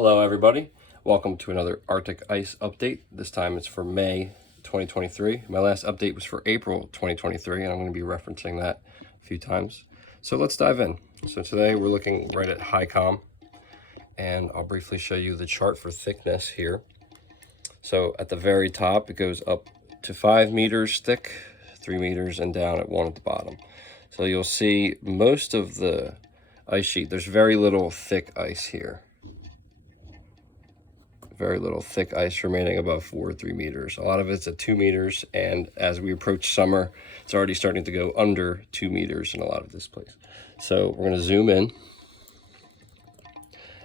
Hello everybody, welcome to another Arctic ice update. This time it's for May 2023. My last update was for April 2023 and I'm going to be referencing that a few times. So let's dive in. So today we're looking right at HICOM and I'll briefly show you the chart for thickness here. So at the very top it goes up to 5 meters thick, 3 meters, and down at 1 at the bottom. So you'll see most of the ice sheet, there's very little thick ice here. Very little thick ice remaining above 4 or 3 meters. A lot of it's at 2 meters, and as we approach summer, it's already starting to go under 2 meters in a lot of this place. So we're going to zoom in.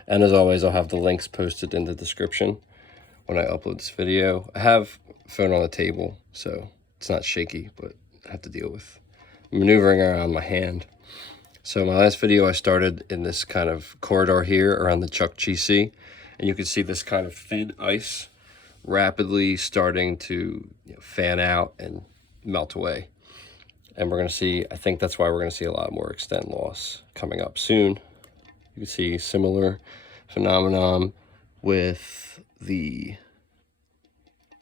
And as always, I'll have the links posted in the description when I upload this video. I have a phone on the table, so it's not shaky, but I have to deal with maneuvering around my hand. So my last video, I started in this kind of corridor here around the Chukchi Sea. And you can see this kind of thin ice rapidly starting to fan out and melt away. And we're going to see, I think that's why we're going to see a lot more extent loss coming up soon. You can see similar phenomenon with the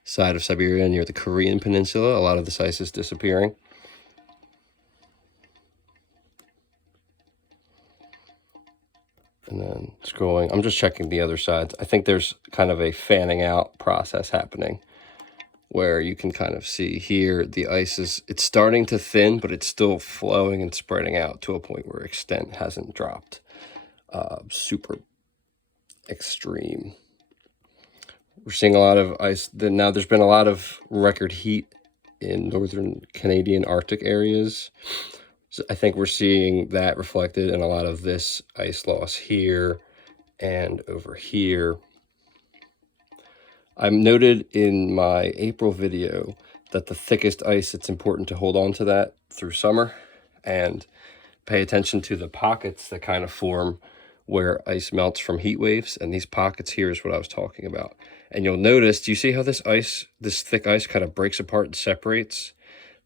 side of Siberia near the Korean Peninsula. A lot of this ice is disappearing. And then scrolling, I'm just checking the other sides. I think there's kind of a fanning out process happening where you can kind of see here the ice it's starting to thin, but it's still flowing and spreading out to a point where extent hasn't dropped super extreme. We're seeing a lot of ice. Now there's been a lot of record heat in northern Canadian Arctic areas. So I think we're seeing that reflected in a lot of this ice loss here and over here. I noted in my April video that the thickest ice, it's important to hold on to that through summer and pay attention to the pockets that kind of form where ice melts from heat waves. And these pockets here is what I was talking about. And you'll notice, do you see how this thick ice kind of breaks apart and separates?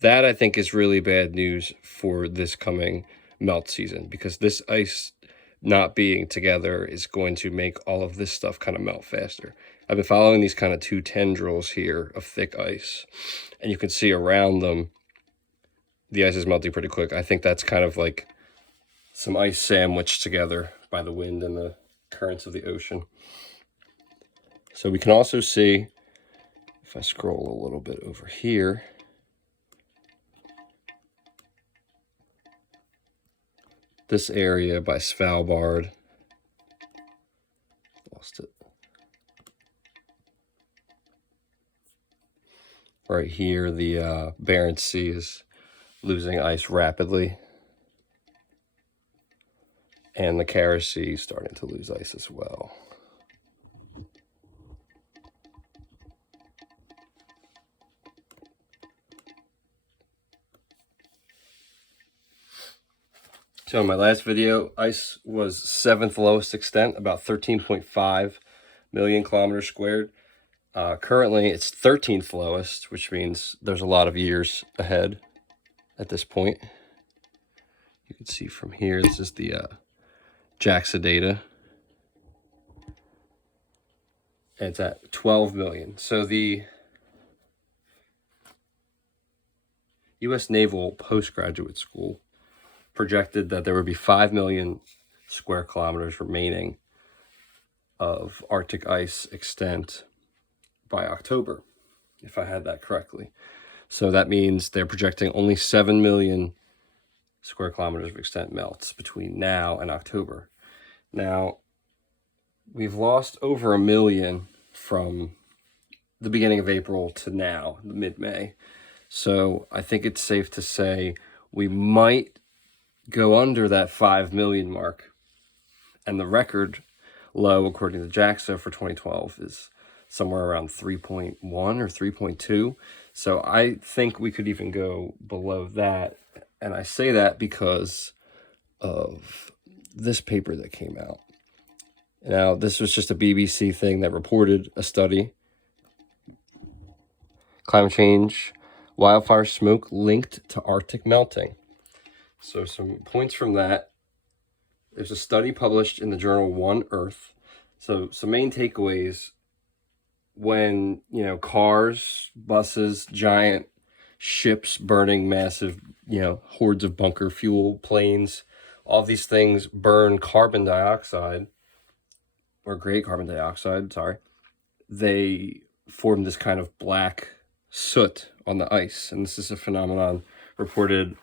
That, I think, is really bad news for this coming melt season, because this ice not being together is going to make all of this stuff kind of melt faster. I've been following these kind of two tendrils here of thick ice, and you can see around them, the ice is melting pretty quick. I think that's kind of like some ice sandwiched together by the wind and the currents of the ocean. So we can also see, if I scroll a little bit over here, this area by Svalbard, lost it. Right here, the Barents Sea is losing ice rapidly. And the Kara Sea is starting to lose ice as well. So in my last video, ice was 7th lowest extent, about 13.5 million kilometers squared. Currently, it's 13th lowest, which means there's a lot of years ahead at this point. You can see from here, this is the JAXA data. And it's at 12 million. So the U.S. Naval Postgraduate School projected that there would be 5 million square kilometers remaining of Arctic ice extent by October, if I had that correctly. So that means they're projecting only 7 million square kilometers of extent melts between now and October. Now, we've lost over 1 million from the beginning of April to now, mid-May. So I think it's safe to say we might go under that 5 million mark. And the record low, according to JAXA, for 2012 is somewhere around 3.1 or 3.2. So I think we could even go below that. And I say that because of this paper that came out. Now, this was just a BBC thing that reported a study. Climate change, wildfire smoke linked to Arctic melting. So some points from that. There's a study published in the journal One Earth So some main takeaways: when, you know, cars, buses, giant ships burning massive, you know, hordes of bunker fuel, planes, all these things burn carbon dioxide, or great carbon dioxide, sorry, they form this kind of black soot on the ice. And this is a phenomenon reported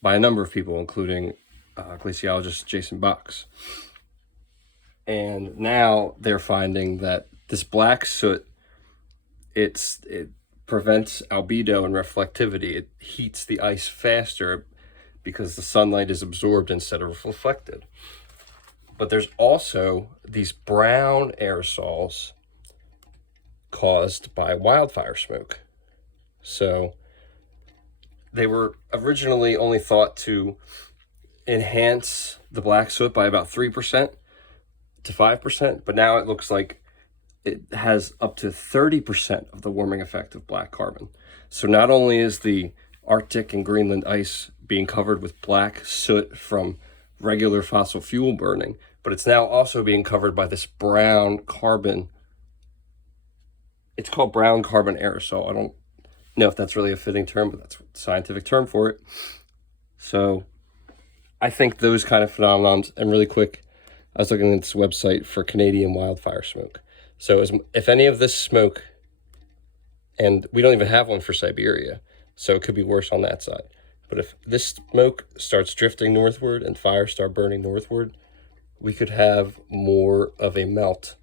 by a number of people, including glaciologist Jason Box. And now they're finding that this black soot, it prevents albedo and reflectivity. It heats the ice faster because the sunlight is absorbed instead of reflected. But there's also these brown aerosols caused by wildfire smoke. So they were originally only thought to enhance the black soot by about 3% to 5%, but now it looks like it has up to 30% of the warming effect of black carbon. So not only is the Arctic and Greenland ice being covered with black soot from regular fossil fuel burning, but it's now also being covered by this brown carbon. It's called brown carbon aerosol. I don't know if that's really a fitting term, but that's the scientific term for it. So I think those kind of phenomenons, and really quick, I was looking at this website for Canadian wildfire smoke. So if any of this smoke, and we don't even have one for Siberia, so it could be worse on that side. But if this smoke starts drifting northward and fires start burning northward, we could have more of a melt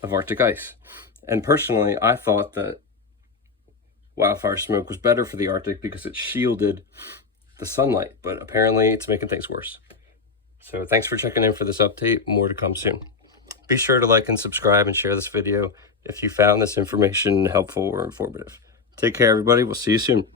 of Arctic ice. And personally, I thought that wildfire smoke was better for the Arctic because it shielded the sunlight, but apparently it's making things worse. So thanks for checking in for this update. More to come soon. Be sure to like and subscribe and share this video if you found this information helpful or informative. Take care, everybody. We'll see you soon.